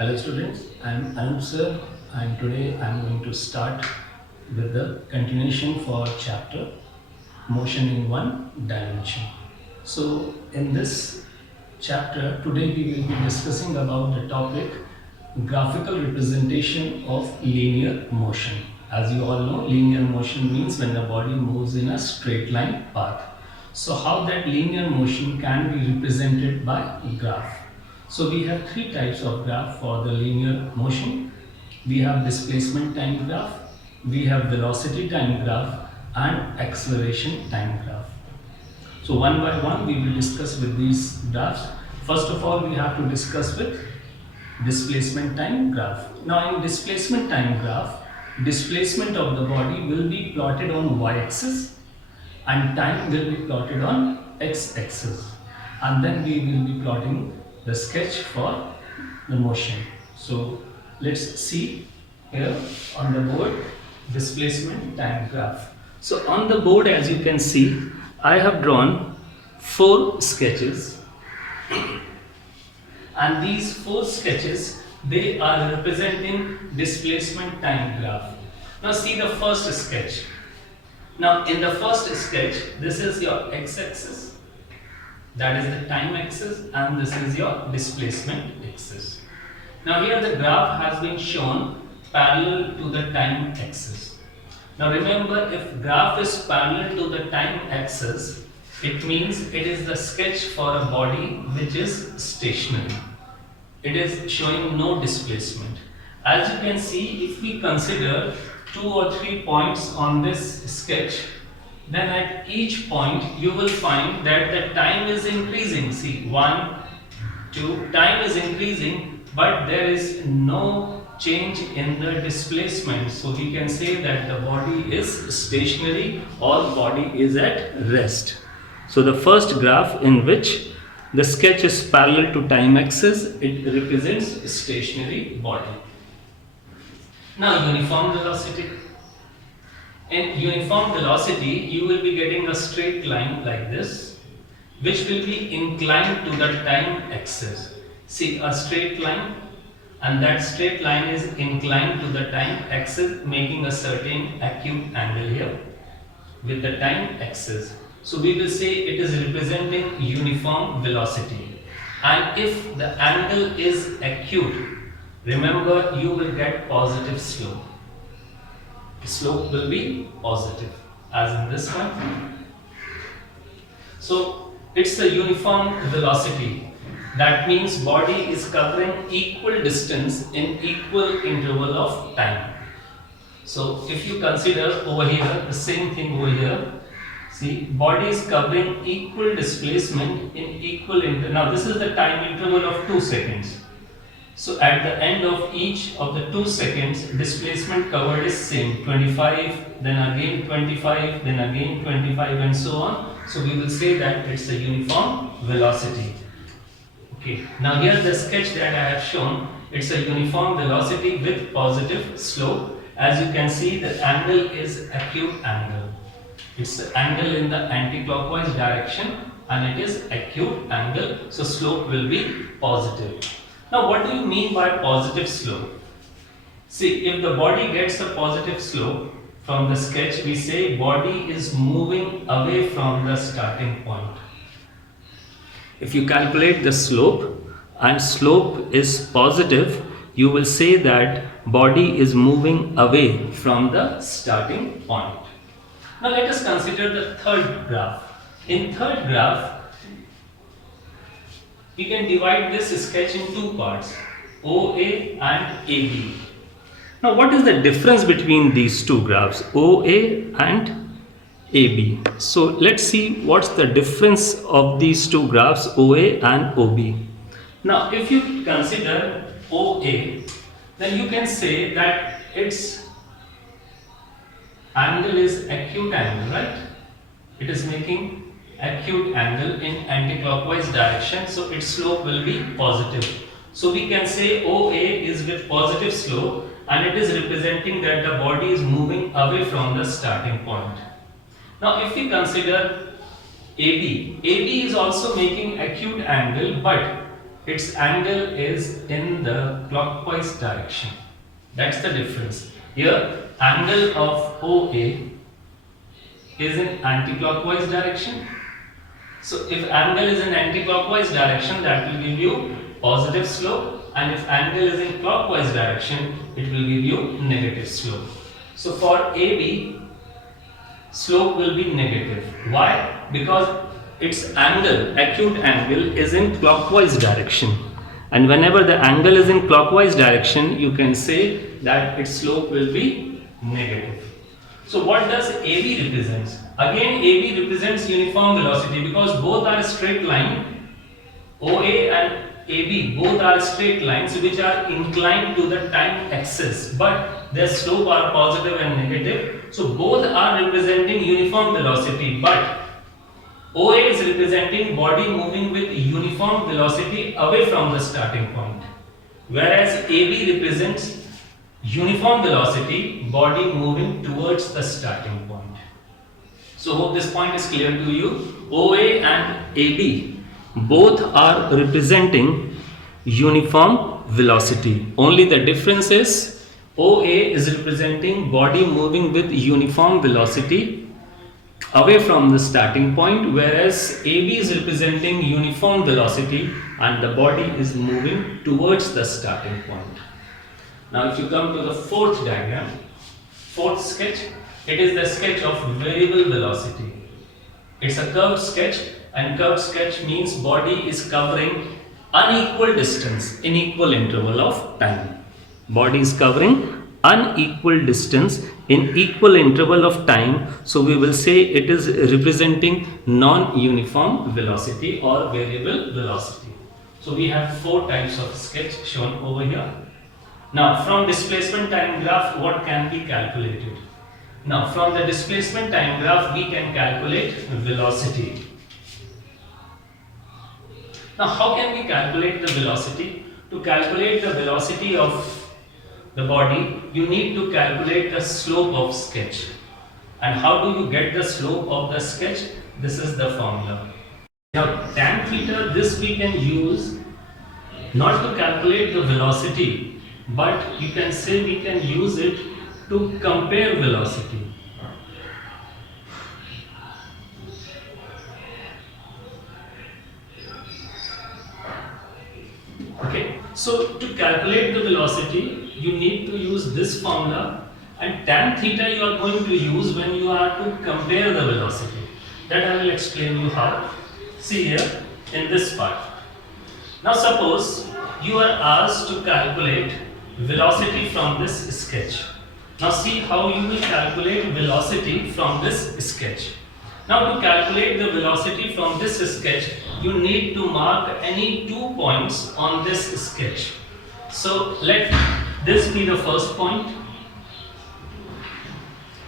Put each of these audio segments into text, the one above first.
Hello students, I am Anup sir and today I am going to start with the continuation for chapter Motion in One Dimension. So in this chapter today we will be discussing about the topic graphical representation of linear motion. As you all know, linear motion means when the body moves in a straight line path. So how that linear motion can be represented by graph. So we have three types of graph for the linear motion. We have displacement time graph, we have velocity time graph and acceleration time graph. So one by one we will discuss with these graphs. First of all we have to discuss with displacement time graph. Now in displacement time graph, displacement of the body will be plotted on y-axis and time will be plotted on x-axis, and then we will be plotting the sketch for the motion. So let's see here on the board displacement time graph. So on the board, as you can see, I have drawn 4 sketches, and these 4 sketches, they are representing displacement time graph. Now see the first sketch. Now in the first sketch, this is your x-axis, that is the time axis, and this is your displacement axis. Now here the graph has been shown parallel to the time axis. Now remember, if graph is parallel to the time axis, it means it is the sketch for a body which is stationary. It is showing no displacement. As you can see, if we consider 2 or 3 points on this sketch, then at each point you will find that the time is increasing. See, 1, 2, time is increasing, but there is no change in the displacement. So we can say that the body is stationary or body is at rest. So the first graph in which the sketch is parallel to time axis, it represents a stationary body. Now uniform velocity. In uniform velocity, you will be getting a straight line like this, which will be inclined to the time axis. See, a straight line, and that straight line is inclined to the time axis, making a certain acute angle here with the time axis. So we will say it is representing uniform velocity. And if the angle is acute, remember you will get positive slope. Slope will be positive, as in this one. So it's a uniform velocity. That means body is covering equal distance in equal interval of time. So if you consider over here, the same thing over here. See, body is covering equal displacement in equal interval. Now this is the time interval of 2 seconds. So at the end of each of the 2 seconds, displacement covered is same, 25, then again 25, then again 25, and so on. So we will say that it's a uniform velocity. Okay. Now here the sketch that I have shown, it's a uniform velocity with positive slope. As you can see, the angle is acute angle. It's the angle in the anti-clockwise direction, and it is acute angle. So slope will be positive. Now what do you mean by positive slope? See, if the body gets a positive slope from the sketch, we say body is moving away from the starting point. If you calculate the slope and slope is positive, you will say that body is moving away from the starting point. Now let us consider the third graph. In third graph, we can divide this sketch in 2 parts, OA and AB. Now what is the difference between these 2 graphs, OA and AB? So let's see what's the difference of these 2 graphs, OA and OB. Now if you consider OA, then you can say that its angle is acute angle, right? It is making acute angle in anti-clockwise direction, so its slope will be positive. So we can say OA is with positive slope, and it is representing that the body is moving away from the starting point. Now if we consider AB, AB is also making acute angle, but its angle is in the clockwise direction. That's the difference. Here, angle of OA is in anti-clockwise direction. So if angle is in anti-clockwise direction, that will give you positive slope, and if angle is in clockwise direction, it will give you negative slope. So for AB, slope will be negative. Why? Because its angle, acute angle, is in clockwise direction. And whenever the angle is in clockwise direction, you can say that its slope will be negative. So what does AB represents? Again, AB represents uniform velocity because both are a straight line. OA and AB both are straight lines which are inclined to the time axis, but their slope are positive and negative. So both are representing uniform velocity, but OA is representing body moving with uniform velocity away from the starting point, whereas AB represents uniform velocity, body moving towards the starting point. So hope this point is clear to you. OA and AB both are representing uniform velocity. Only the difference is OA is representing body moving with uniform velocity away from the starting point, whereas AB is representing uniform velocity and the body is moving towards the starting point. Now if you come to the fourth diagram, fourth sketch, it is the sketch of variable velocity. It's a curved sketch, and curved sketch means body is covering unequal distance in equal interval of time. Body is covering unequal distance in equal interval of time, so we will say it is representing non-uniform velocity or variable velocity. So we have four types of sketch shown over here. Now from displacement time graph, what can be calculated? Now from the displacement time graph, we can calculate velocity. Now how can we calculate the velocity? To calculate the velocity of the body, you need to calculate the slope of sketch. And how do you get the slope of the sketch? This is the formula. Now tan theta, this we can use not to calculate the velocity, but you can say we can use it to compare velocity. Okay, so to calculate the velocity, you need to use this formula, and tan theta you are going to use when you are to compare the velocity. That I will explain you how. See here in this part. Now suppose you are asked to calculate velocity from this sketch. Now see how you will calculate velocity from this sketch. Now to calculate the velocity from this sketch, you need to mark any 2 points on this sketch. So let this be the first point,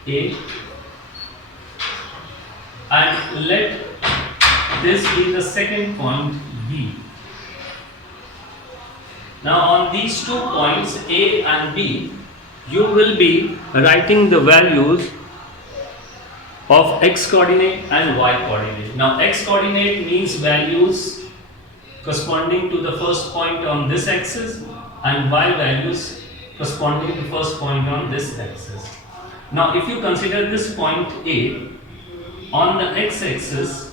A, and let this be the second point, B. Now on these 2 points, A and B, you will be writing the values of x coordinate and y coordinate. Now x coordinate means values corresponding to the first point on this axis, and y values corresponding to first point on this axis. Now if you consider this point A, on the x-axis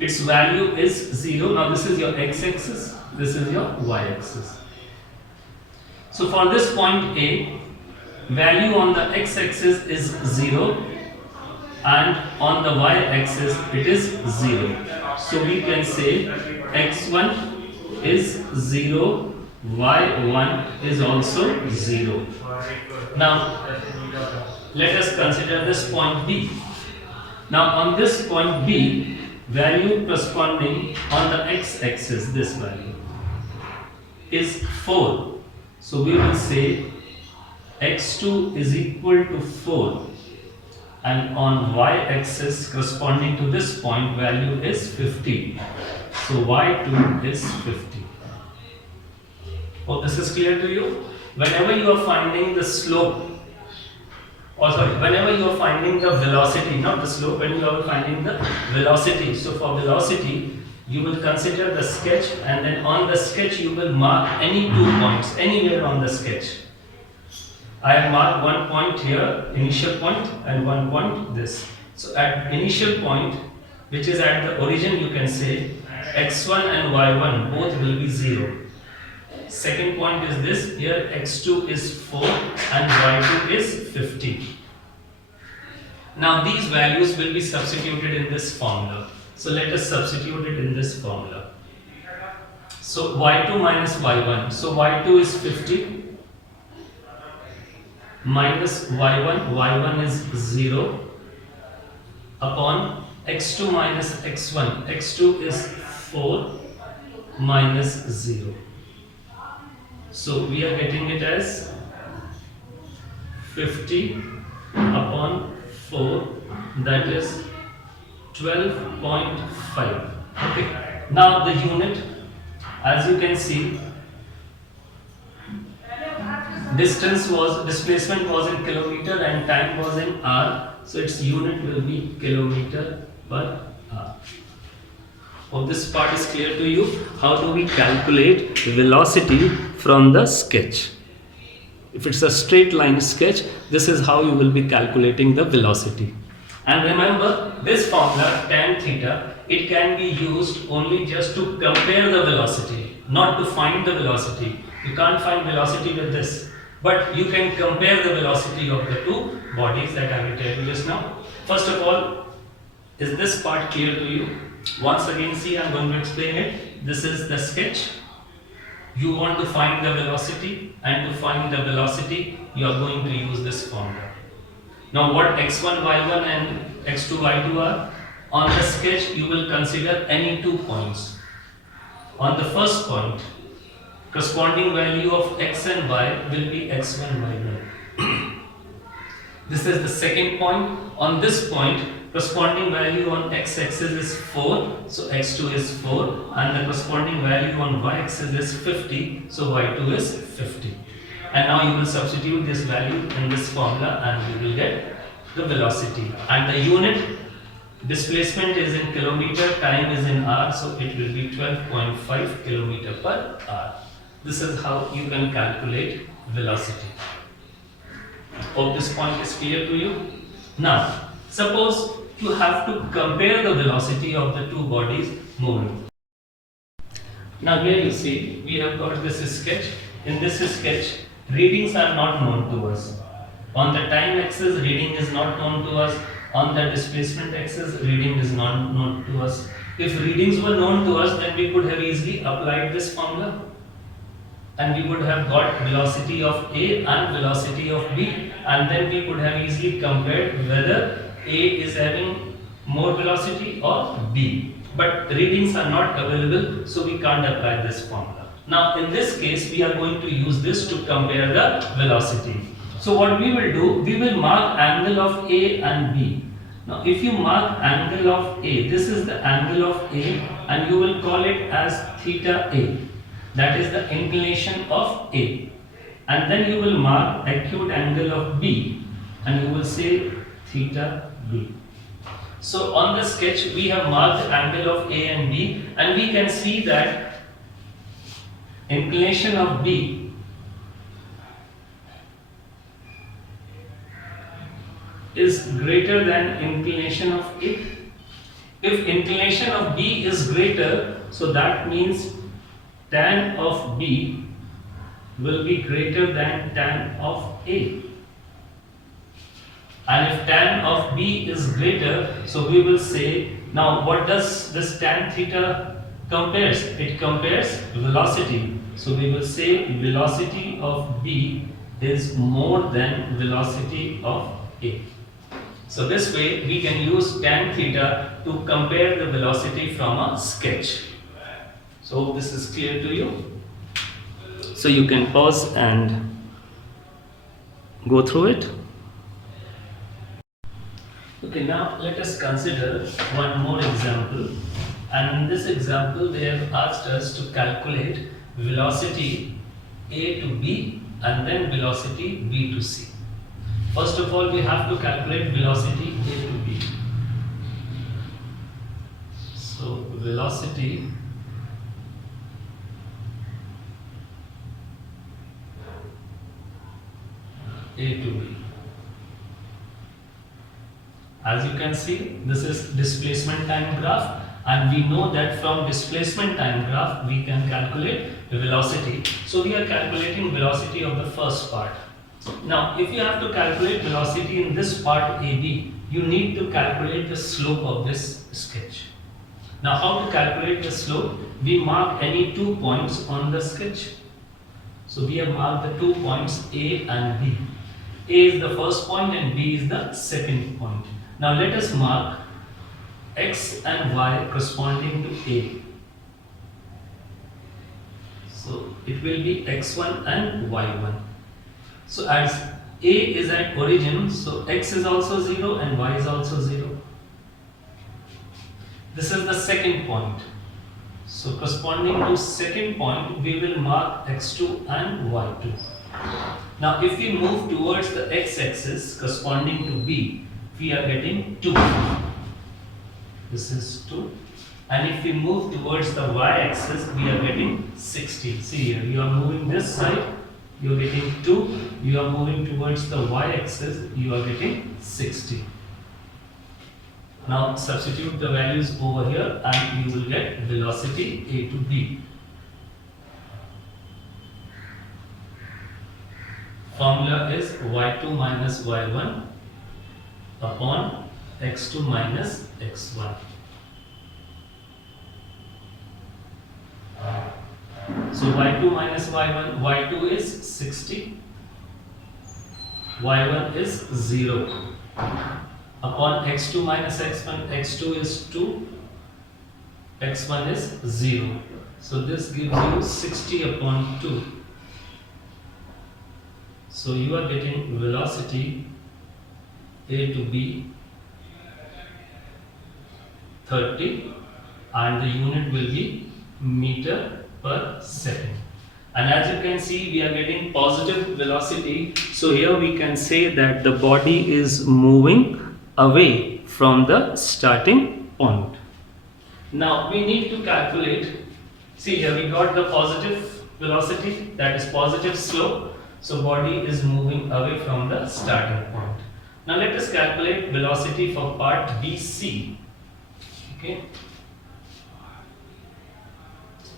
its value is 0. Now this is your x-axis, this is your y-axis. So for this point A, value on the x-axis is 0 and on the y-axis it is 0. So we can say x1 is 0, y1 is also 0. Now let us consider this point B. Now on this point B, value corresponding on the x-axis, this value is 4. So we will say x2 is equal to 4, and on y-axis corresponding to this point value is 50. So y2 is 50. Hope this is clear to you. Whenever you are finding the slope, whenever you are finding the velocity, not the slope, when you are finding the velocity. So for velocity, you will consider the sketch, and then on the sketch you will mark any 2 points anywhere on the sketch. I have marked 1 point here, initial point, and 1 point this. So at initial point, which is at the origin, you can say x1 and y1 both will be 0. Second point is this, here x2 is 4 and y2 is 50. Now these values will be substituted in this formula. So let us substitute it in this formula. So y2 minus y1. So y2 is 50 minus y1. y1 is 0 upon x2 minus x1. x2 is 4 minus 0. So we are getting it as 50 upon 4, that is 12.5. Okay. Now the unit, as you can see, displacement was in kilometer and time was in hour. So its unit will be kilometer per hour. Hope this part is clear to you. How do we calculate velocity from the sketch? If it's a straight line sketch, this is how you will be calculating the velocity. And remember, this formula tan theta, it can be used only just to compare the velocity, not to find the velocity. You can't find velocity with this, but you can compare the velocity of the two bodies that I will tell you just now. First of all, is this part clear to you? Once again, see, I'm going to explain it. This is the sketch. You want to find the velocity, and to find the velocity, you are going to use this formula. Now what x1, y1 and x2, y2 are? On the sketch, you will consider any 2 points. On the first point, corresponding value of x and y will be x1, y1. This is the second point. On this point, corresponding value on x-axis is 4, so x2 is 4, and the corresponding value on y-axis is 50, so y2 is 50. And now you will substitute this value in this formula and you will get the velocity. And the unit, displacement is in kilometer, time is in hour, so it will be 12.5 kilometer per hour. This is how you can calculate velocity. Hope this point is clear to you. Now, suppose you have to compare the velocity of the two bodies moving. Now here you see, we have got this sketch. In this sketch, readings are not known to us. On the time axis, reading is not known to us. On the displacement axis, reading is not known to us. If readings were known to us, then we could have easily applied this formula, and we would have got velocity of A and velocity of B, and then we could have easily compared whether A is having more velocity or B. But readings are not available, so we can't apply this formula. Now in this case, we are going to use this to compare the velocity. So what we will do, we will mark angle of A and B. Now if you mark angle of A, this is the angle of A, and you will call it as theta A. That is the inclination of A. And then you will mark acute angle of B, and you will say theta B. So on the sketch, we have marked the angle of A and B, and we can see that inclination of B is greater than inclination of A. If inclination of B is greater, so that means tan of B will be greater than tan of A. And if tan of B is greater, so we will say, now what does this tan theta compares? It compares velocity. So we will say velocity of B is more than velocity of A. So this way we can use tan theta to compare the velocity from a sketch. So hope this is clear to you. So you can pause and go through it. Okay, now let us consider one more example. And in this example, they have asked us to calculate velocity A to B and then velocity B to C. First of all, we have to calculate velocity A to B. So velocity A to B. As you can see, this is displacement time graph, and we know that from displacement time graph we can calculate the velocity. So we are calculating velocity of the first part. Now if you have to calculate velocity in this part AB, you need to calculate the slope of this sketch. Now how to calculate the slope? We mark any 2 points on the sketch. So we have marked the 2 points A and B. A is the first point and B is the second point. Now let us mark X and Y corresponding to A. So it will be X1 and Y1. So as A is at origin, so X is also 0 and Y is also 0. This is the second point. So corresponding to second point, we will mark X2 and Y2. Now if we move towards the X-axis corresponding to B, we are getting 2. This is 2. And if we move towards the Y-axis, we are getting 60. See here, you are moving this side, you are getting 2. You are moving towards the Y-axis, you are getting 60. Now substitute the values over here and you will get velocity A to B. Formula is Y2 minus Y1 upon X2 minus X1. So Y2 minus Y1, Y2 is 60, Y1 is 0, upon X2 minus X1, X2 is 2, X1 is 0. So this gives you 60 upon 2. So you are getting velocity A to B 30 and the unit will be meter per second. And as you can see, we are getting positive velocity. So here we can say that the body is moving away from the starting point. Now we need to calculate. See here, we got the positive velocity, that is positive slope. So body is moving away from the starting point. Now let us calculate velocity for part BC. Okay.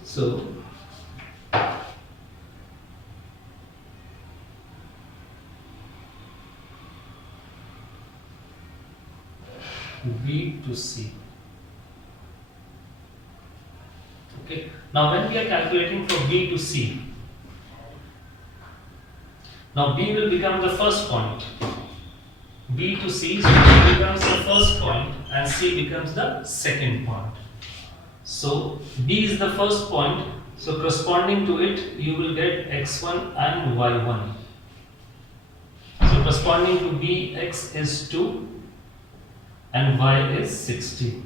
So B to C. Okay. Now when we are calculating for B to C, now B will become the first point. B to C, so B becomes the first point and C becomes the second point. So B is the first point, so corresponding to it you will get X1 and Y1. So corresponding to B, X is 2 and Y is 60.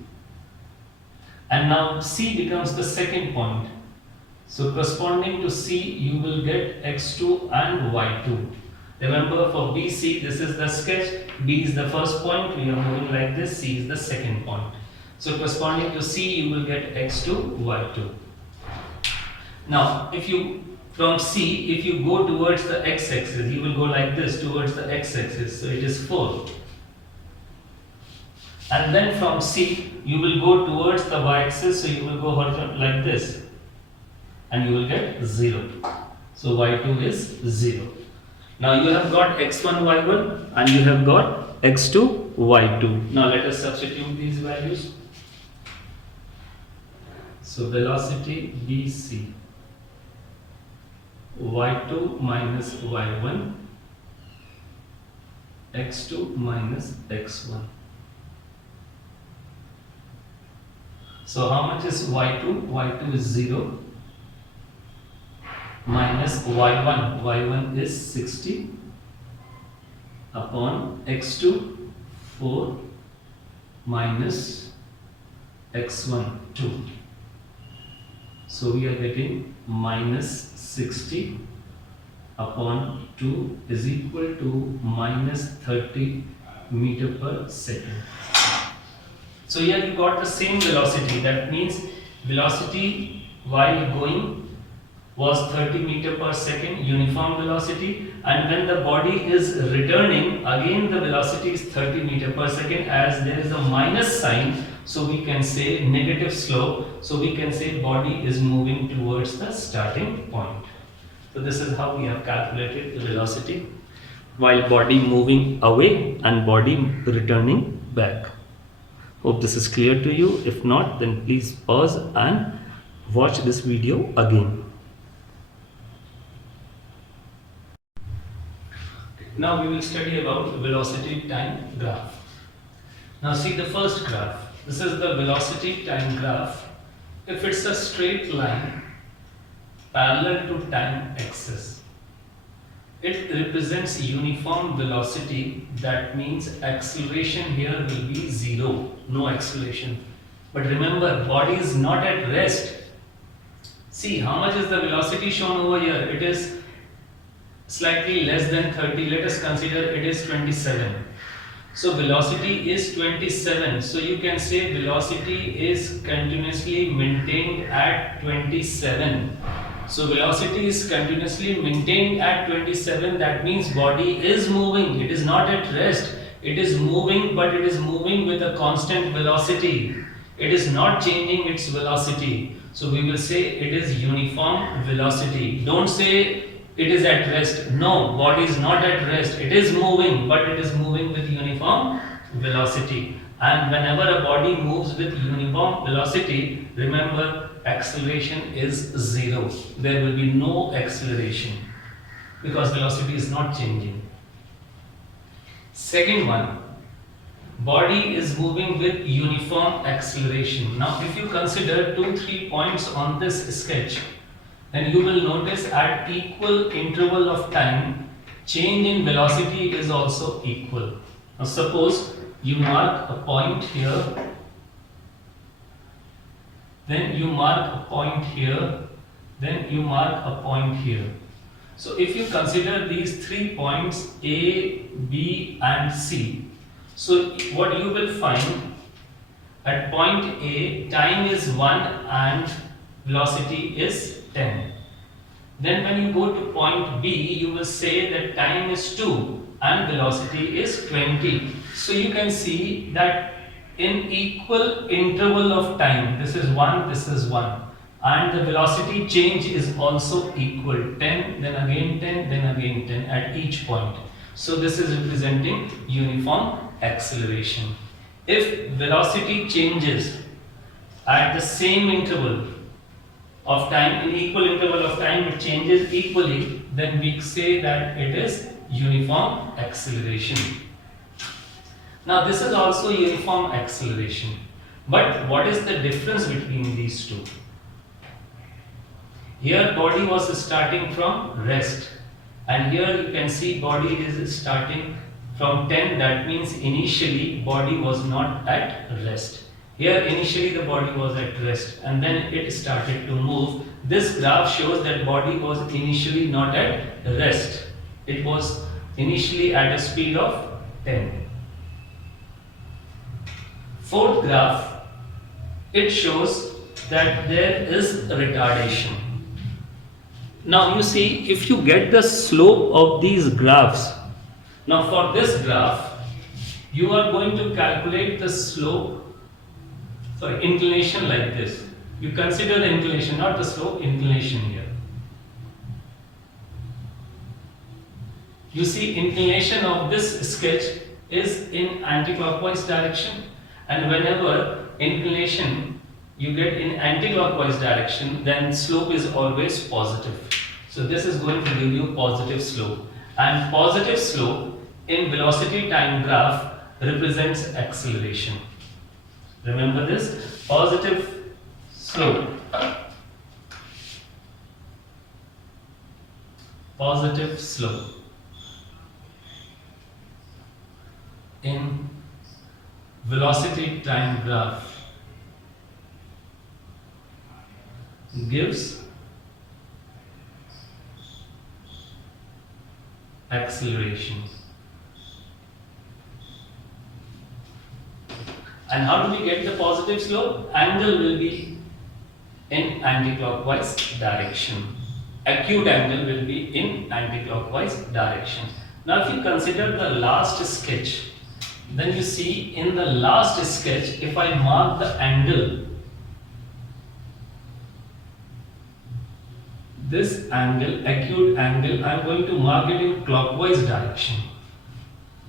And now C becomes the second point. So corresponding to C, you will get X2 and Y2. Remember for BC, this is the sketch. B is the first point, we are moving like this, C is the second point. So corresponding to C, you will get X2, Y2. Now, from C, if you go towards the X-axis, you will go like this towards the X-axis. So it is 4. And then from C, you will go towards the Y-axis, so you will go horizontal like this. And you will get 0. So Y2 is 0. Now you have got X1, Y1 and you have got X2, Y2. Now let us substitute these values. So velocity BC, Y2 minus Y1, X2 minus X1. So how much is Y2? Y2 is 0. Minus Y1, Y1 is 60 upon X2 4 minus X1 2. So we are getting minus 60 upon 2 is equal to minus 30 meter per second. So here you got the same velocity. That means velocity while going was 30 meter per second, uniform velocity, and when the body is returning, again the velocity is 30 meter per second, as there is a minus sign, so we can say negative slope, so we can say body is moving towards the starting point. So this is how we have calculated the velocity while body moving away and body returning back. Hope this is clear to you. If not, then please pause and watch this video again. Now we will study about velocity time graph. Now see the first graph. This is the velocity time graph. If it's a straight line parallel to time axis, it represents uniform velocity. That means acceleration here will be zero, no acceleration. But remember, body is not at rest. See how much is the velocity shown over here. It is slightly less than 30. Let us consider it is 27. So velocity is 27. So you can say velocity is continuously maintained at 27. So velocity is continuously maintained at 27. That means body is moving. It is not at rest. It is moving, but it is moving with a constant velocity. It is not changing its velocity. So we will say it is uniform velocity. Don't say it is at rest. No, body is not at rest. It is moving, but it is moving with uniform velocity. And whenever a body moves with uniform velocity, remember acceleration is zero. There will be no acceleration because velocity is not changing. Second one, body is moving with uniform acceleration. Now if you consider 2-3 points on this sketch, then you will notice at equal interval of time, change in velocity is also equal. Now suppose you mark a point here, then you mark a point here, then you mark a point here. So if you consider these 3 points A, B and C, so what you will find at point A, time is 1 and velocity is 10. Then when you go to point B, you will say that time is 2 and velocity is 20. So you can see that in equal interval of time, this is 1, this is 1, and the velocity change is also equal, 10, then again 10, then again 10 at each point. So this is representing uniform acceleration. If velocity changes at the same interval of time, in equal interval of time it changes equally, then we say that it is uniform acceleration. Now this is also uniform acceleration, but what is the difference between these two? Here body was starting from rest, and here you can see body is starting from 10. That means initially body was not at rest. Here initially the body was at rest and then it started to move. This graph shows that body was initially not at rest. It was initially at a speed of 10. Fourth graph, it shows that there is retardation. Now you see, if you get the slope of these graphs, now for this graph, you are going to calculate the slope, inclination like this. You consider the inclination, not the slope, inclination here. You see, inclination of this sketch is in anti-clockwise direction, and whenever inclination you get in anti-clockwise direction, then slope is always positive. So this is going to give you positive slope, and positive slope in velocity time graph represents acceleration. Remember this, positive slope, positive slope in velocity time graph gives acceleration. And how do we get the positive slope? Angle will be in anti-clockwise direction. Acute angle will be in anti-clockwise direction. Now if you consider the last sketch, then you see in the last sketch, if I mark the angle, this angle, acute angle, I am going to mark it in clockwise direction.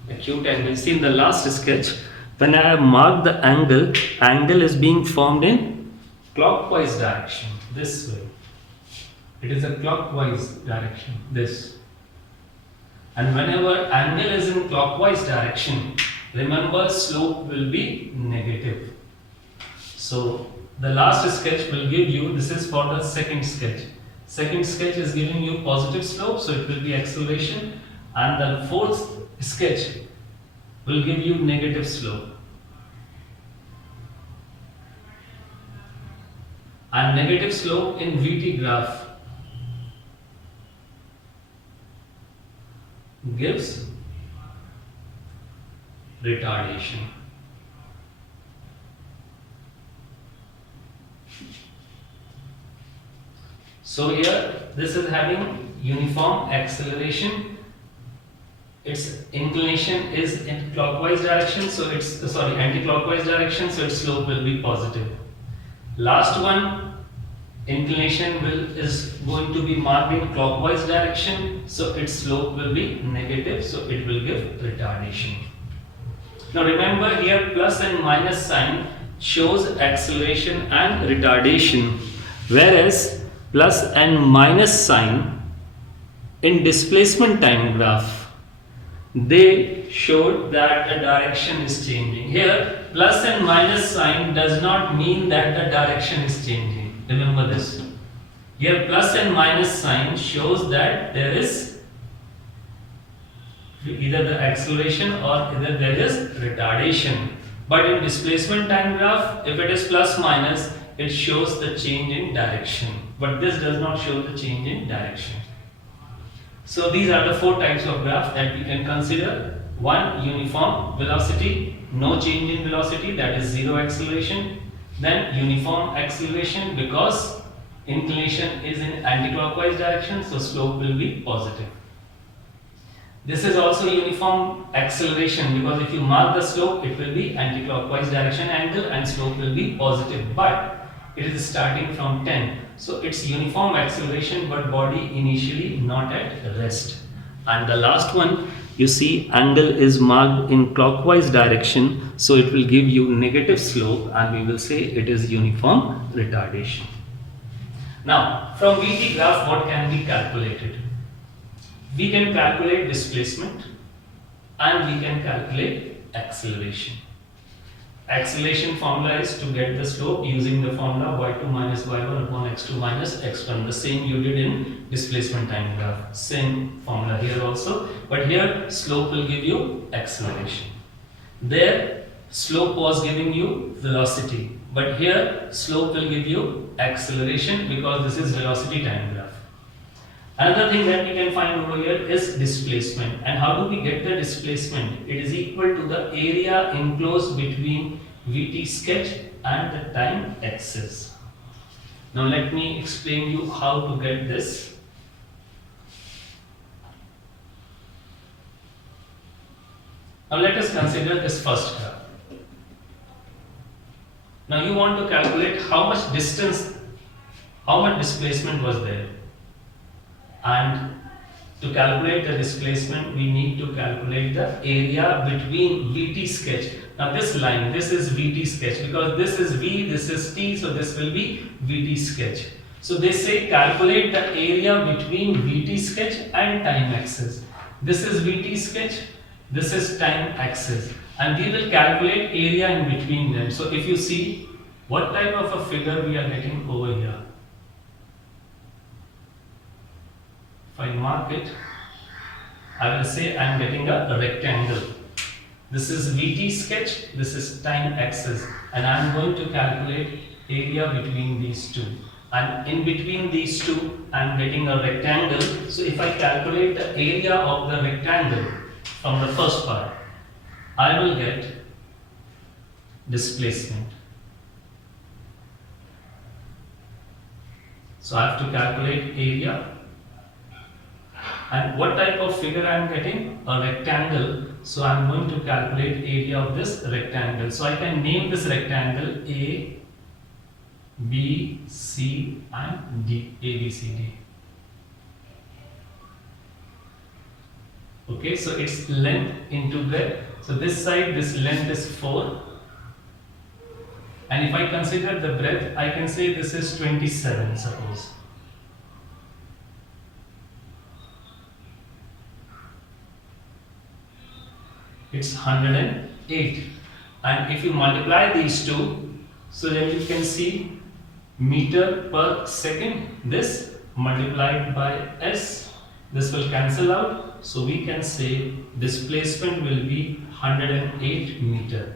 Acute angle, see in the last sketch, when I have marked the angle is being formed in clockwise direction, this way. It is a clockwise direction, this. And whenever angle is in clockwise direction, remember slope will be negative. So the last sketch will give you, this is for the second sketch. Second sketch is giving you positive slope, so it will be acceleration. And the fourth sketch will give you negative slope. And negative slope in VT graph gives retardation. So here this is having uniform acceleration. Its inclination is in clockwise direction, so it's anti-clockwise direction, so its slope will be positive. Last one, inclination is going to be marked in clockwise direction, so its slope will be negative, so it will give retardation. Now remember here plus and minus sign shows acceleration and retardation, whereas plus and minus sign in displacement time graph, they showed that the direction is changing. Here plus and minus sign does not mean that the direction is changing. Remember this. Here plus and minus sign shows that there is either the acceleration or either there is retardation. But in displacement time graph, if it is plus minus, it shows the change in direction. But this does not show the change in direction. So these are the four types of graph that we can consider. One, uniform velocity, no change in velocity, that is zero acceleration. Then uniform acceleration because inclination is in anti-clockwise direction, so slope will be positive. This is also uniform acceleration because if you mark the slope, it will be anti-clockwise direction angle and slope will be positive, but it is starting from 10. So it's uniform acceleration but body initially not at rest. And the last one, you see angle is marked in clockwise direction, so it will give you negative slope and we will say it is uniform retardation. Now from VT graph what can be calculated? We can calculate displacement and we can calculate acceleration. Acceleration formula is to get the slope using the formula y2 minus y1 upon x2 minus x1. The same you did in displacement time graph. Same formula here also. But here slope will give you acceleration. There slope was giving you velocity. But here slope will give you acceleration because this is velocity time graph. Another thing that we can find over here is displacement. And how do we get the displacement? It is equal to the area enclosed between VT sketch and the time axis. Now let me explain you how to get this. Now let us consider this first graph. Now you want to calculate how much distance, how much displacement was there. And to calculate the displacement, we need to calculate the area between VT sketch. Now this line, this is VT sketch because this is V, this is T, so this will be VT sketch. So they say calculate the area between VT sketch and time axis. This is VT sketch, this is time axis. And we will calculate area in between them. So if you see what type of a figure we are getting over here. If I mark it, I will say I am getting a rectangle. This is VT sketch, this is time axis, and I am going to calculate area between these two. And in between these two, I am getting a rectangle. So if I calculate the area of the rectangle from the first part, I will get displacement. So I have to calculate area. And what type of figure I am getting? A rectangle. So I am going to calculate area of this rectangle. So I can name this rectangle A, B, C and D. A, B, C, D. Okay, so its length into breadth. So this side, this length is 4. And if I consider the breadth, I can say this is 27, suppose. It's 108. And if you multiply these two, so then you can see meter per second. This multiplied by S, this will cancel out. So we can say displacement will be 108 meter.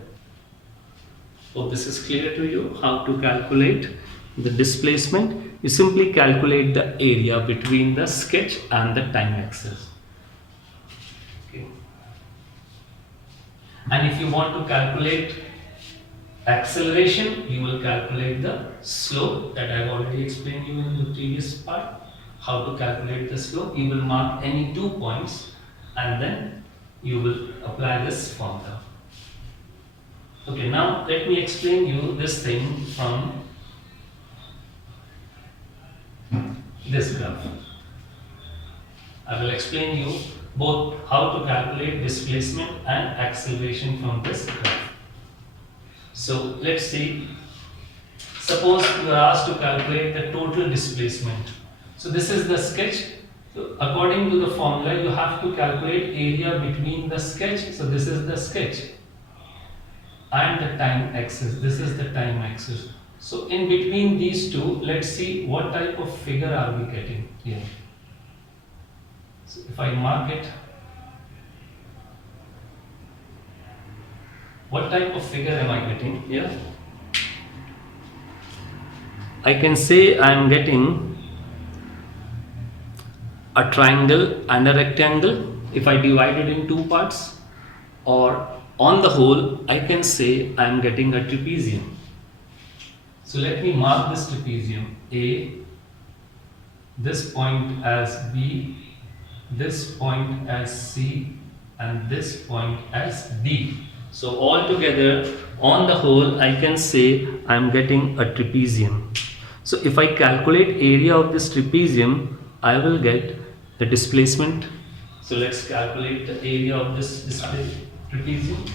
Hope this is clear to you how to calculate the displacement. You simply calculate the area between the sketch and the time axis. Okay. And if you want to calculate acceleration, you will calculate the slope that I have already explained you in the previous part. How to calculate the slope? You will mark any 2 points and then you will apply this formula. Okay, now let me explain you this thing from this graph. I will explain you both how to calculate displacement and acceleration from this graph. So let's see, suppose you are asked to calculate the total displacement. So this is the sketch. So according to the formula, you have to calculate area between the sketch. So this is the sketch and the time axis. This is the time axis. So in between these two, let's see what type of figure are we getting here. So if I mark it, what type of figure am I getting here? I can say I am getting a triangle and a rectangle if I divide it in 2 parts, or on the whole I can say I am getting a trapezium. So let me mark this trapezium A, this point as B, this point as C and this point as D. So all together on the whole I can say I am getting a trapezium. So if I calculate area of this trapezium, I will get the displacement. So let's calculate the area of this trapezium.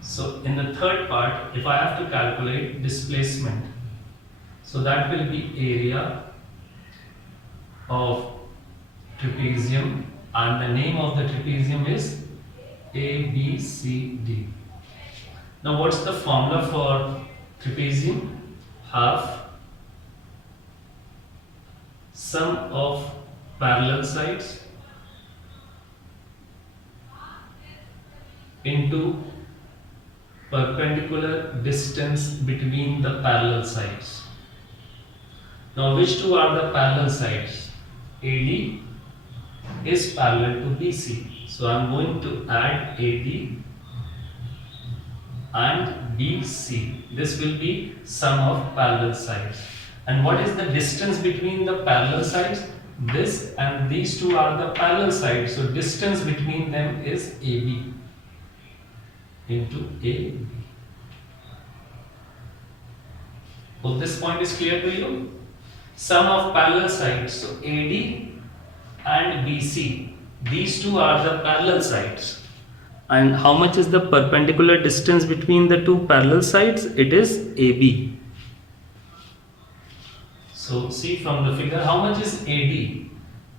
So in the third part, if I have to calculate displacement, so that will be area of trapezium, and the name of the trapezium is ABCD. Now what's the formula for trapezium? Half sum of parallel sides into perpendicular distance between the parallel sides. Now which two are the parallel sides? AD is parallel to BC. So I am going to add AD and BC. This will be sum of parallel sides. And what is the distance between the parallel sides? This and these two are the parallel sides. So distance between them is AB into AB. Hope this point is clear to you. Sum of parallel sides. So AD and BC. These two are the parallel sides. And how much is the perpendicular distance between the two parallel sides? It is AB. So see from the figure, how much is AD?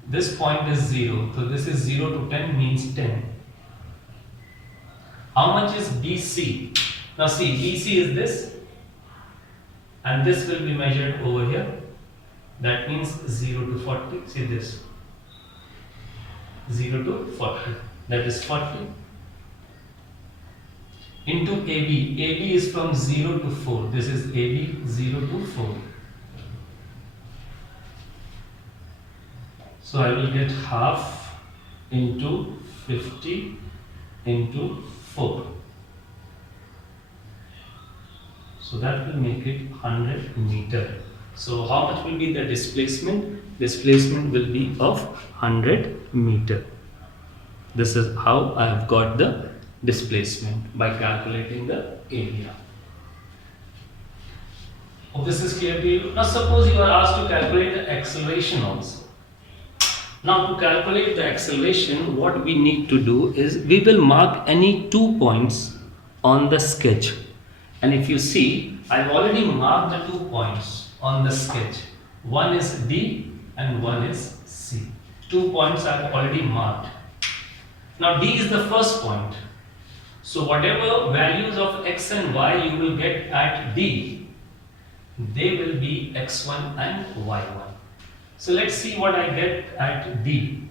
This point is 0. So this is 0 to 10 means 10. How much is BC? Now see, BC is this and this will be measured over here. That means 0 to 40. See this. 0 to 40. That is 40. Into AB. AB is from 0 to 4. This is AB 0 to 4. So I will get half into 50 into 4. So that will make it 100 meter. So how much will be the displacement? Displacement will be of 100 meter. This is how I have got the displacement by calculating the area. Hope this is clear to you. Now suppose you are asked to calculate the acceleration also. Now to calculate the acceleration, what we need to do is we will mark any 2 points on the sketch. And if you see, I've already marked the 2 points on the sketch. One is D and one is C. 2 points I've already marked. Now D is the first point. So whatever values of x and y you will get at D, they will be x1 and y1. So let's see what I get at D.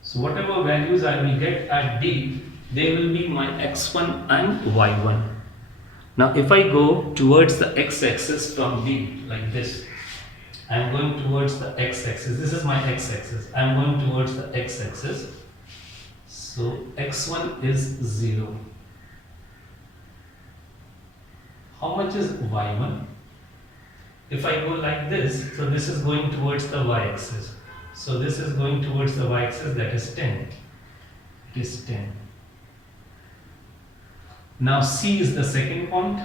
So whatever values I will get at D, they will be my x1 and y1. Now if I go towards the x-axis from D like this, I am going towards the x-axis. This is my x-axis. I am going towards the x-axis. So x1 is 0. How much is y1? If I go like this, so this is going towards the y-axis. So this is going towards the y-axis, that is 10. It is 10. Now C is the second point.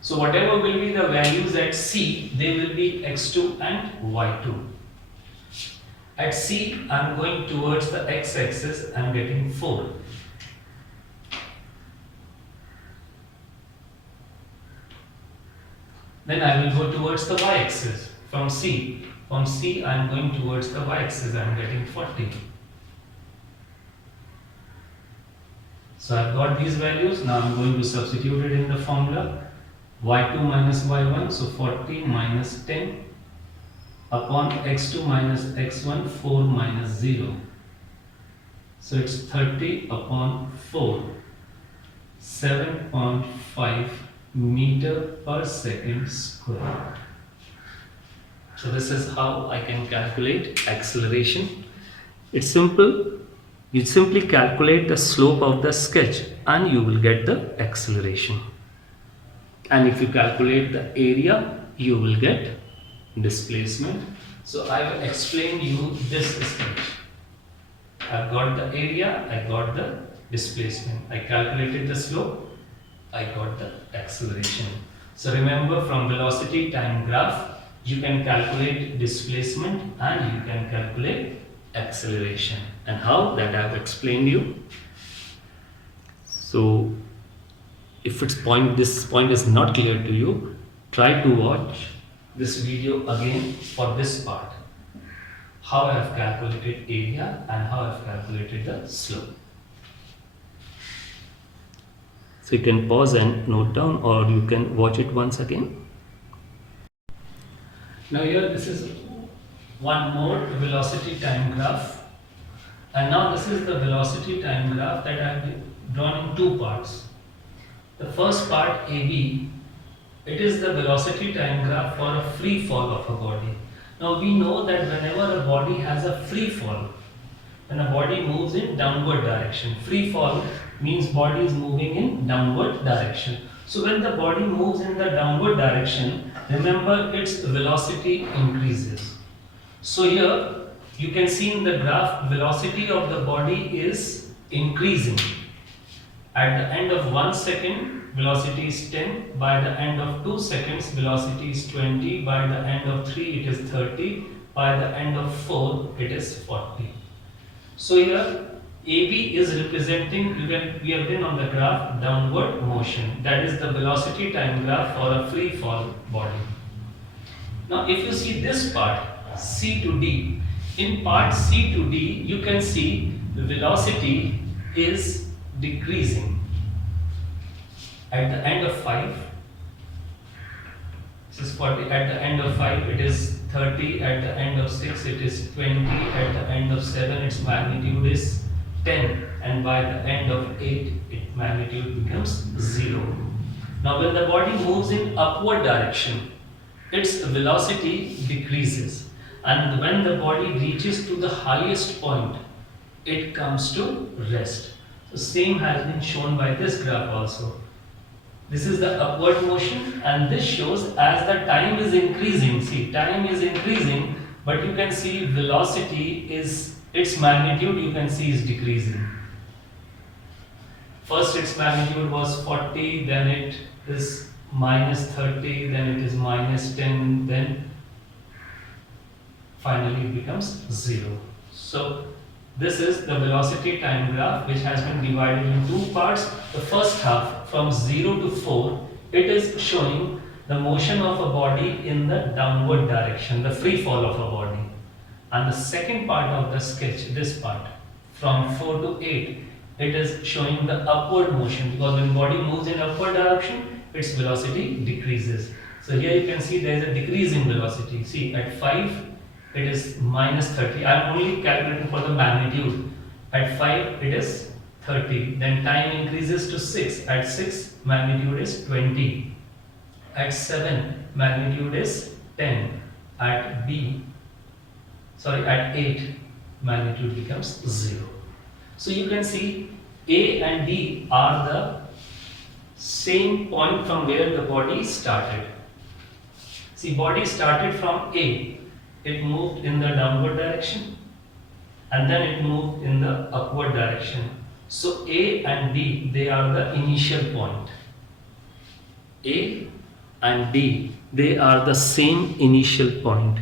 So whatever will be the values at C, they will be x2 and y2. At C, I am going towards the x-axis, I am getting 4. Then I will go towards the y-axis from C. From C, I am going towards the y-axis, I am getting 40. So I have got these values. Now I am going to substitute it in the formula. Y2 minus y1, so 40 minus 10 upon x2 minus x1, 4 minus 0. So it's 30 upon 4, 7.5 meter per second square. So this is how I can calculate acceleration. It's simple. You simply calculate the slope of the sketch and you will get the acceleration. And if you calculate the area, you will get displacement. So I will explain you this sketch. I've got the area, I got the displacement. I calculated the slope, I got the acceleration. So remember, from velocity time graph, you can calculate displacement and you can calculate acceleration. And how, that I have explained you. So if this point is not clear to you, try to watch this video again for this part. How I have calculated area and how I have calculated the slope. So you can pause and note down, or you can watch it once again. Now here this is one more velocity time graph. And now this is the velocity time graph that I have drawn in 2 parts. The first part, AB, it is the velocity time graph for a free fall of a body. Now we know that whenever a body has a free fall, when a body moves in downward direction, free fall means body is moving in downward direction. So when the body moves in the downward direction, remember its velocity increases. So here you can see in the graph, velocity of the body is increasing. At the end of 1 second, velocity is 10. By the end of 2 seconds, velocity is 20. By the end of 3, it is 30. By the end of 4, it is 40. So here, AB is representing, we have been on the graph, downward motion. That is the velocity time graph for a free fall body. Now if you see this part, C to D, in part C to D, you can see the velocity is decreasing. At the end of 5, this is 40, at the end of 5 it is 30, at the end of 6 it is 20, at the end of 7 its magnitude is 10, and by the end of 8 its magnitude becomes 0. Now when the body moves in upward direction, its velocity decreases, and when the body reaches to the highest point, it comes to rest. So same has been shown by this graph also. This is the upward motion, and this shows as the time is increasing. See, time is increasing, but you can see velocity is, its magnitude you can see is decreasing. First its magnitude was 40, then it is minus 30, then it is minus 10, then finally it becomes 0. So this is the velocity time graph, which has been divided in two parts. The first half, from 0 to 4, it is showing the motion of a body in the downward direction, the free fall of a body. And the second part of the sketch, this part, from 4 to 8, it is showing the upward motion, because when body moves in upward direction, its velocity decreases. So here you can see there is a decrease in velocity. See, at 5, it is minus 30. I am only calculating for the magnitude. At 5 it is 30. Then time increases to 6. At 6 magnitude is 20. At 7 magnitude is 10. At 8 magnitude becomes 0. So you can see A and D are the same point from where the body started. See, body started from A. It moved in the downward direction, and then it moved in the upward direction. So A and D, they are the initial point. A and D, they are the same initial point.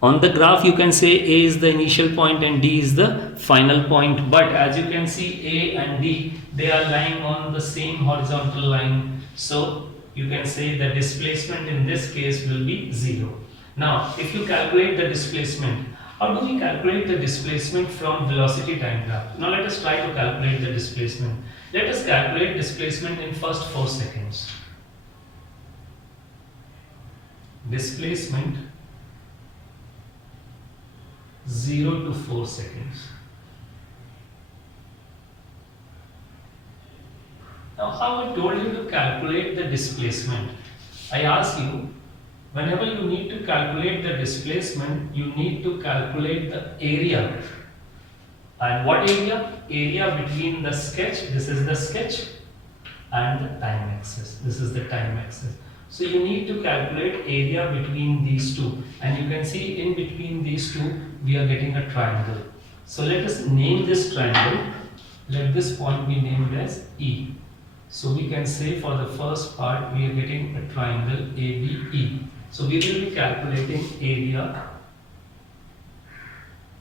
On the graph you can say A is the initial point and D is the final point, but as you can see A and D, they are lying on the same horizontal line. So you can say the displacement in this case will be 0. Now, if you calculate the displacement, how do we calculate the displacement from velocity time graph? Now let us try to calculate the displacement. Let us calculate displacement in first 4 seconds. Displacement 0 to 4 seconds. Now, how I told you to calculate the displacement? I ask you, whenever you need to calculate the displacement, you need to calculate the area. And what area? Area between the sketch, this is the sketch, and the time axis. This is the time axis. So you need to calculate area between these two. And you can see in between these two, we are getting a triangle. So let us name this triangle. Let this point be named as E. So we can say for the first part, we are getting a triangle ABE. So we will be calculating area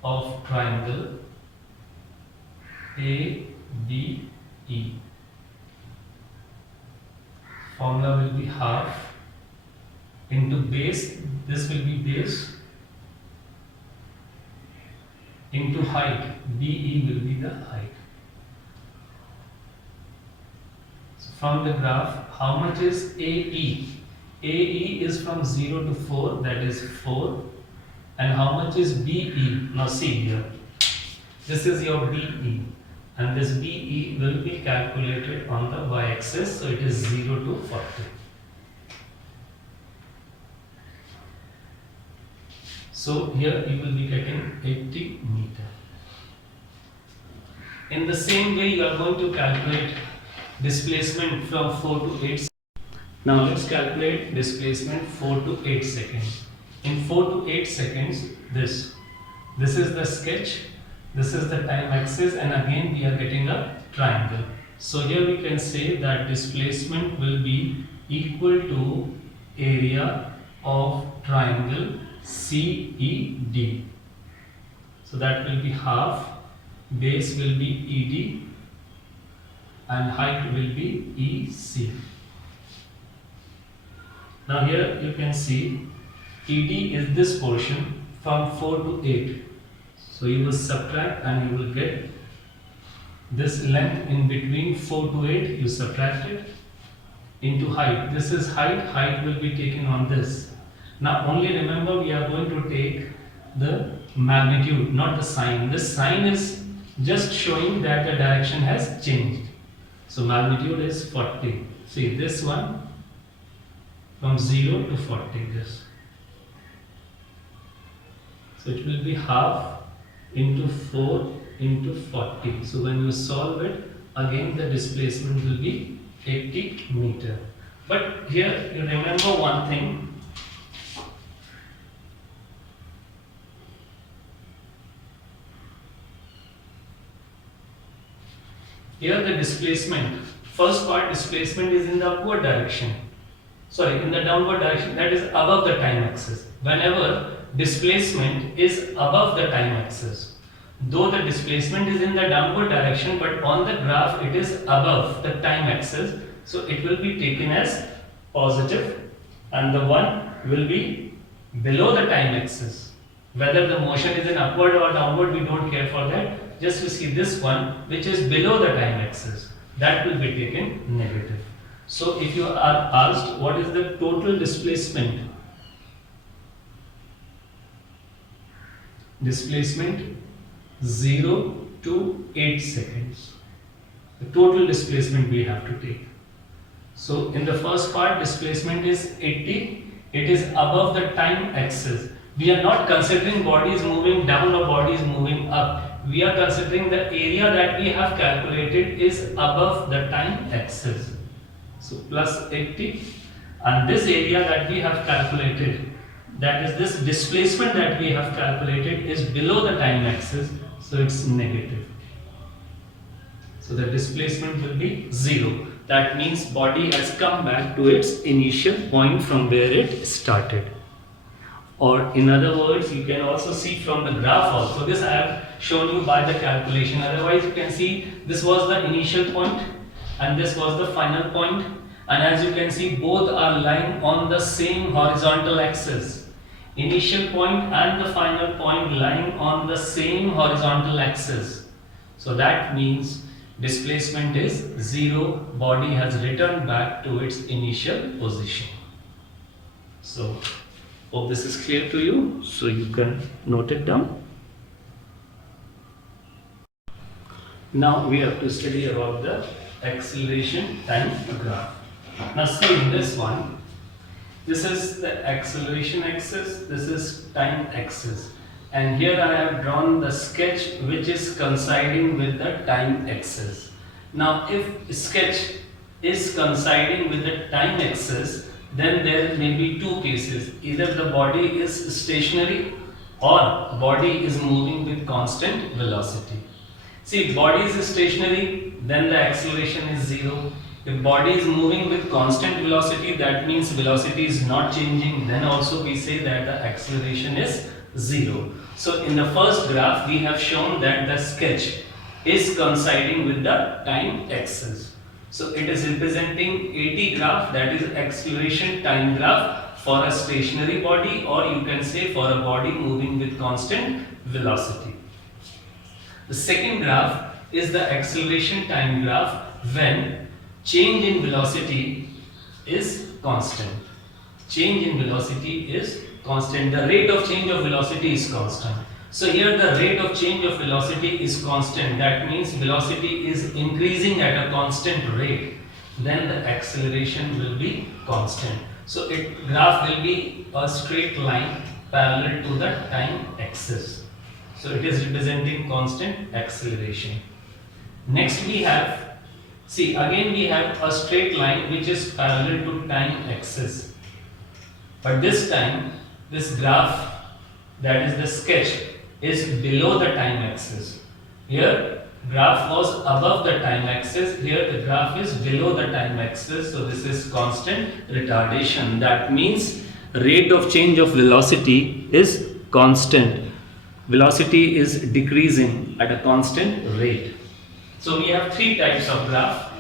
of triangle ABE. Formula will be half into base, this will be base, into height, BE will be the height. So from the graph, how much is AE? AE is from 0 to 4, that is 4. And how much is BE? Now see here, this is your BE, and this BE will be calculated on the y-axis, so it is 0 to 40. So here you will be getting 80 meter. In the same way, you are going to calculate displacement from 4 to 8. Now let's calculate displacement 4 to 8 seconds. In 4 to 8 seconds, this is the sketch, this is the time axis, and again we are getting a triangle. So here we can say that displacement will be equal to area of triangle CED. So that will be half, base will be ED, and height will be EC. Now here you can see ED is this portion from 4 to 8. So you will subtract and you will get this length in between 4 to 8, you subtract it into height. This is height, height will be taken on this. Now only remember, we are going to take the magnitude, not the sign. This sign is just showing that the direction has changed. So magnitude is 40. See this one from 0 to 40, this. So it will be half into 4 into 40. So when you solve it, again the displacement will be 80 meter. But here you remember one thing. Here the displacement, first part displacement is in the upward direction. Sorry, in the downward direction, that is above the time axis. Whenever displacement is above the time axis, though the displacement is in the downward direction, but on the graph it is above the time axis, so it will be taken as positive, and the one will be below the time axis. Whether the motion is in upward or downward, we don't care for that. Just you see this one which is below the time axis, that will be taken negative. So if you are asked what is the total displacement, displacement 0 to 8 seconds, the total displacement we have to take. So in the first part displacement is 80, it is above the time axis. We are not considering bodies moving down or bodies moving up. We are considering the area that we have calculated is above the time axis. So plus 80, and this area that we have calculated, that is this displacement that we have calculated, is below the time axis, so it's negative. So the displacement will be 0. That means body has come back to its initial point from where it started. Or in other words, you can also see from the graph also. This I have shown you by the calculation. Otherwise, you can see this was the initial point and this was the final point. And as you can see, both are lying on the same horizontal axis. Initial point and the final point lying on the same horizontal axis. So that means displacement is 0. Body has returned back to its initial position. So hope this is clear to you, so you can note it down. Now we have to study about the acceleration time graph. Now see in this one, this is the acceleration axis, this is time axis, and here I have drawn the sketch which is coinciding with the time axis. Now if sketch is coinciding with the time axis, then there may be two cases. Either the body is stationary or body is moving with constant velocity. See, if body is stationary, then the acceleration is 0. If body is moving with constant velocity, that means velocity is not changing, then also we say that the acceleration is 0. So in the first graph, we have shown that the sketch is coinciding with the time axis. So it is representing AT graph, that is acceleration time graph for a stationary body, or you can say for a body moving with constant velocity. The second graph is the acceleration time graph when change in velocity is constant. Change in velocity is constant. The rate of change of velocity is constant. So here the rate of change of velocity is constant. That means velocity is increasing at a constant rate. Then the acceleration will be constant. So graph will be a straight line parallel to the time axis. So it is representing constant acceleration. Next we have, see again we have a straight line which is parallel to time axis. But this time this graph, that is the sketch, is below the time axis. Here graph was above the time axis, here the graph is below the time axis, so this is constant retardation. That means rate of change of velocity is constant. Velocity is decreasing at a constant rate. So we have three types of graph.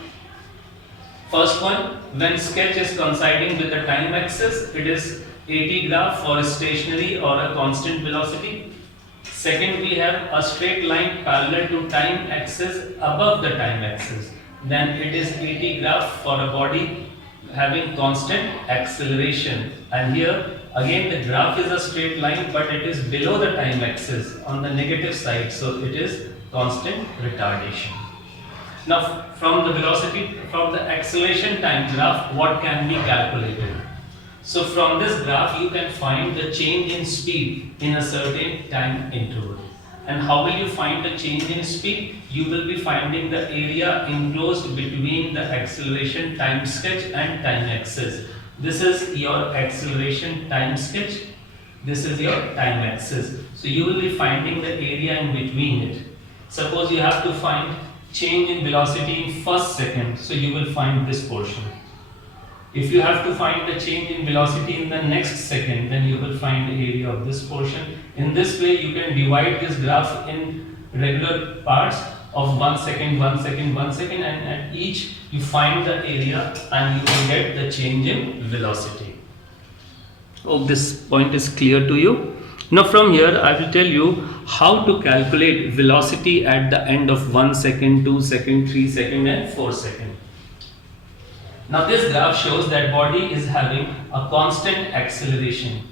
First one, when sketch is coinciding with the time axis, it is AT graph for a stationary or a constant velocity. Second, we have a straight line parallel to time axis above the time axis. Then it is AT graph for a body having constant acceleration. And here again the graph is a straight line, but it is below the time axis on the negative side, so it is constant retardation. Now from the velocity, from the acceleration time graph, what can be calculated? So from this graph you can find the change in speed in a certain time interval. And how will you find the change in speed? You will be finding the area enclosed between the acceleration time sketch and time axis. This is your acceleration time sketch. This is your time axis. So you will be finding the area in between it. Suppose you have to find change in velocity in first second. So you will find this portion. If you have to find the change in velocity in the next second, then you will find the area of this portion. In this way, you can divide this graph in regular parts of 1 second, 1 second, 1 second, and at each you find the area and you will get the change in velocity. Hope this point is clear to you. Now from here, I will tell you how to calculate velocity at the end of 1 second, 2 second, 3 second, and 4 second. Now this graph shows that body is having a constant acceleration.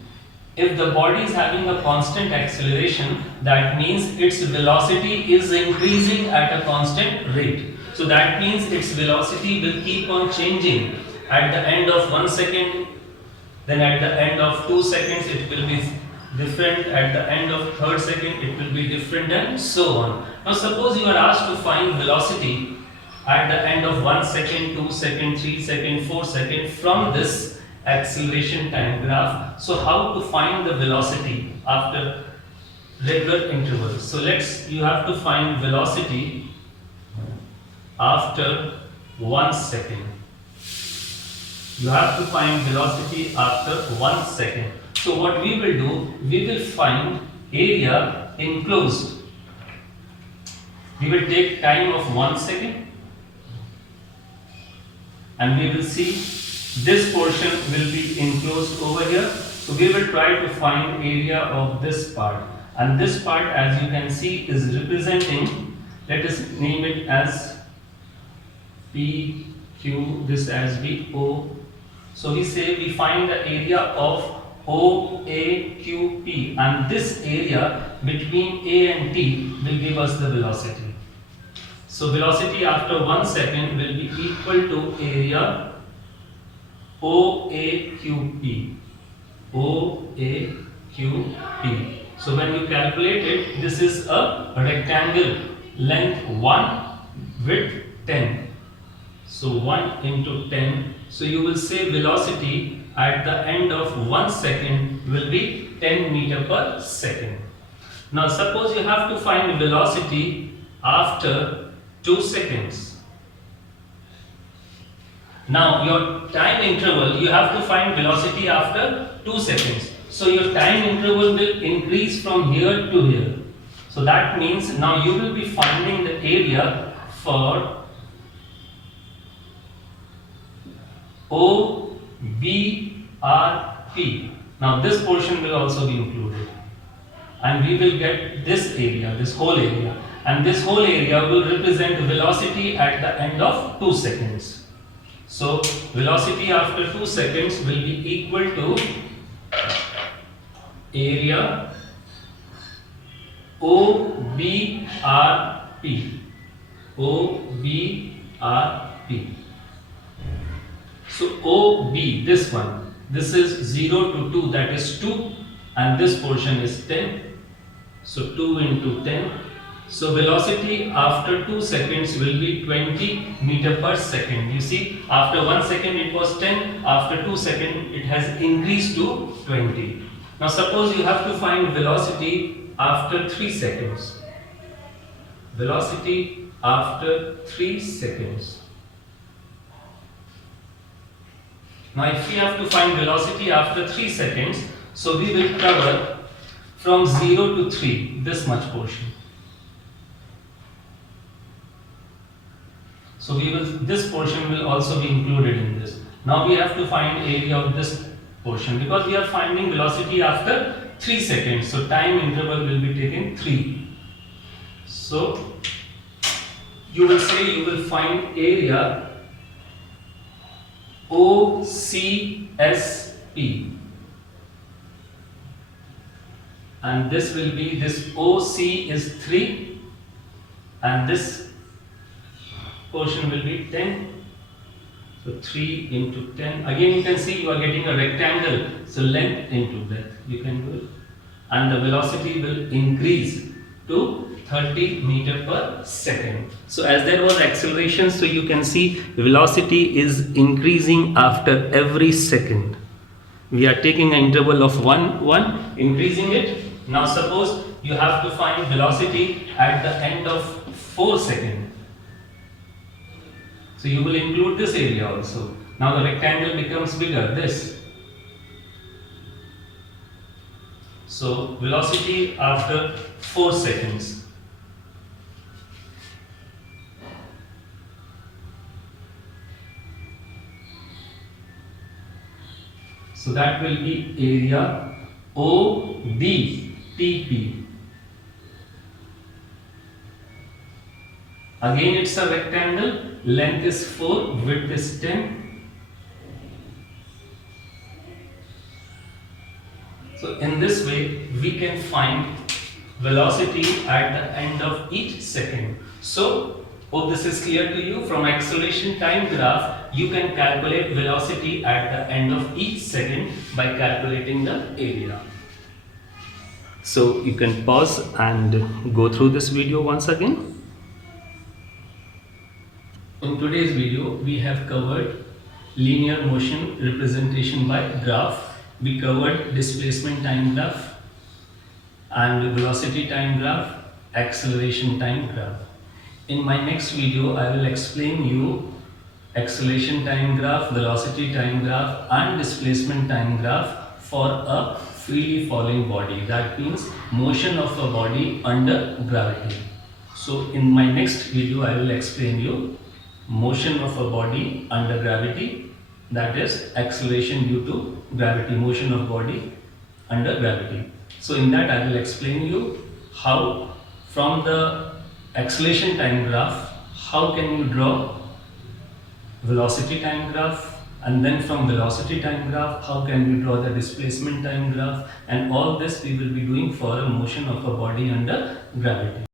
If the body is having a constant acceleration, that means its velocity is increasing at a constant rate. So that means its velocity will keep on changing. At the end of 1 second, then at the end of 2 seconds it will be different, at the end of third second it will be different, and so on. Now suppose you are asked to find velocity at the end of 1 second, 2 second, 3 second, 4 second from this acceleration time graph. So how to find the velocity after regular intervals? So you have to find velocity after 1 second. You have to find velocity after 1 second. So what we will do, we will find area enclosed. We will take time of 1 second. And we will see this portion will be enclosed over here. So we will try to find area of this part. And this part, as you can see, is representing, let us name it as P, Q, this as B, O. So we say we find the area of O, A, Q, P. And this area between A and T will give us the velocity. So velocity after 1 second will be equal to area OAQP. OAQP. So when you calculate it, this is a rectangle, length 1, width 10. So 1 into 10. So you will say velocity at the end of 1 second will be 10 meter per second. Now suppose you have to find velocity after 2 seconds. Now your time interval, you have to find velocity after 2 seconds. So your time interval will increase from here to here. So that means now you will be finding the area for O, B, R, P. Now this portion will also be included. And we will get this area, this whole area. And this whole area will represent velocity at the end of 2 seconds. So velocity after 2 seconds will be equal to area OBRP. OBRP. So OB, this one, this is 0 to 2, that is 2, and this portion is 10. So 2 into 10. So velocity after 2 seconds will be 20 meter per second. You see, after 1 second it was 10, after 2 seconds it has increased to 20. Now suppose you have to find velocity after 3 seconds. Velocity after 3 seconds. Now if we have to find velocity after 3 seconds, so we will cover from 0 to 3, this much portion. So this portion will also be included in this. Now we have to find area of this portion because we are finding velocity after 3 seconds. So time interval will be taken 3. So you will say you will find area OCSP. And this will be, this OC is 3 and this portion will be 10. So 3 into 10. Again you can see you are getting a rectangle. So length into breadth. You can do it. And the velocity will increase to 30 meter per second. So as there was acceleration, so you can see velocity is increasing after every second. We are taking an interval of 1, increasing it. Now suppose you have to find velocity at the end of 4 seconds. So you will include this area also. Now the rectangle becomes bigger, this. So velocity after 4 seconds. So that will be area ODTP. Again it's a rectangle, length is 4, width is 10. So in this way we can find velocity at the end of each second. So hope this is clear to you. From acceleration time graph you can calculate velocity at the end of each second by calculating the area. So you can pause and go through this video once again. In today's video we have covered linear motion representation by graph. We covered displacement time graph and velocity time graph, acceleration time graph. In my next video I will explain you acceleration time graph, velocity time graph and displacement time graph for a freely falling body. That means motion of a body under gravity. So in my next video I will explain you motion of a body under gravity, that is acceleration due to gravity, motion of body under gravity. So in that I will explain you how from the acceleration time graph how can you draw velocity time graph, and then from velocity time graph how can we draw the displacement time graph, and all this we will be doing for a motion of a body under gravity.